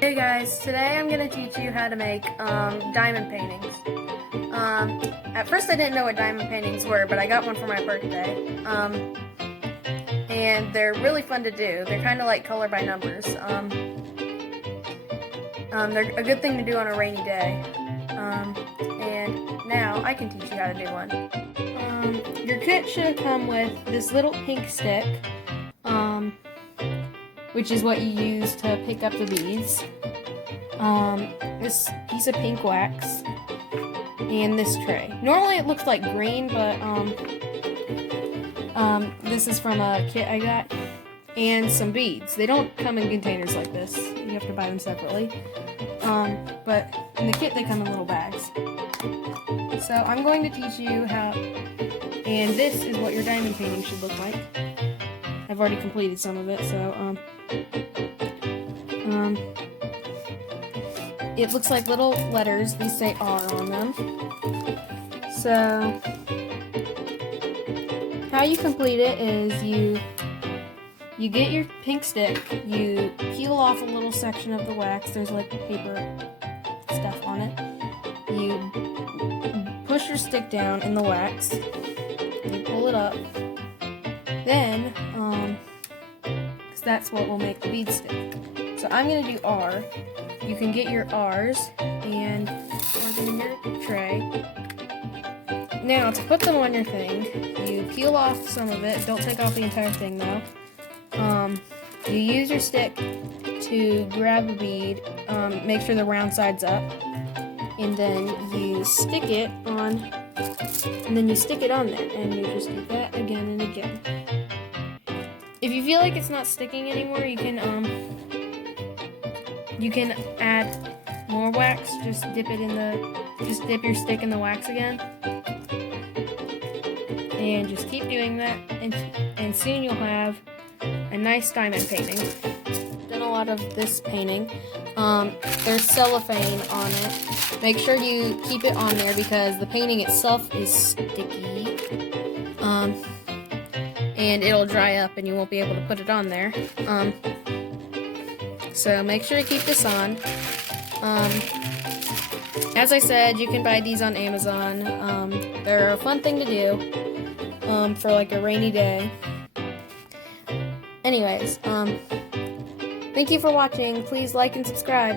Hey guys, today I'm going to teach you how to make diamond paintings. At first I didn't know what diamond paintings were, but I got one for my birthday. And they're really fun to do. They're kind of like color by numbers. They're a good thing to do on a rainy day. And now I can teach you how to do one. Your kit should have come with this little pink stick. Which is what you use to pick up the beads. This piece of pink wax, and this tray. Normally it looks like green, but this is from a kit I got, and some beads. They don't come in containers like this. You have to buy them separately. But in the kit they come in little bags. So I'm going to teach you how, and this is what your diamond painting should look like. I've already completed some of it, so it looks like little letters. These say R on them. So how you complete it is you get your pink stick, you peel off a little section of the wax. There's like paper stuff on it. You push your stick down in the wax. You pull it up. Then, because that's what will make the bead stick. So I'm going to do R. You can get your R's and pour them in your tray. Now, to put them on your thing, you peel off some of it. Don't take off the entire thing, though. You use your stick to grab a bead, make sure the round side's up, and then you stick it on, there, and you just do that again and again. If you feel like it's not sticking anymore, you can add more wax. Just dip your stick in the wax again, and just keep doing that, and soon you'll have a nice diamond painting. Done a lot of this painting. There's cellophane on it. Make sure you keep it on there because the painting itself is sticky. And it'll dry up and you won't be able to put it on there. So make sure to keep this on. As I said, you can buy these on Amazon. They're a fun thing to do for like a rainy day. Anyways, thank you for watching. Please like and subscribe.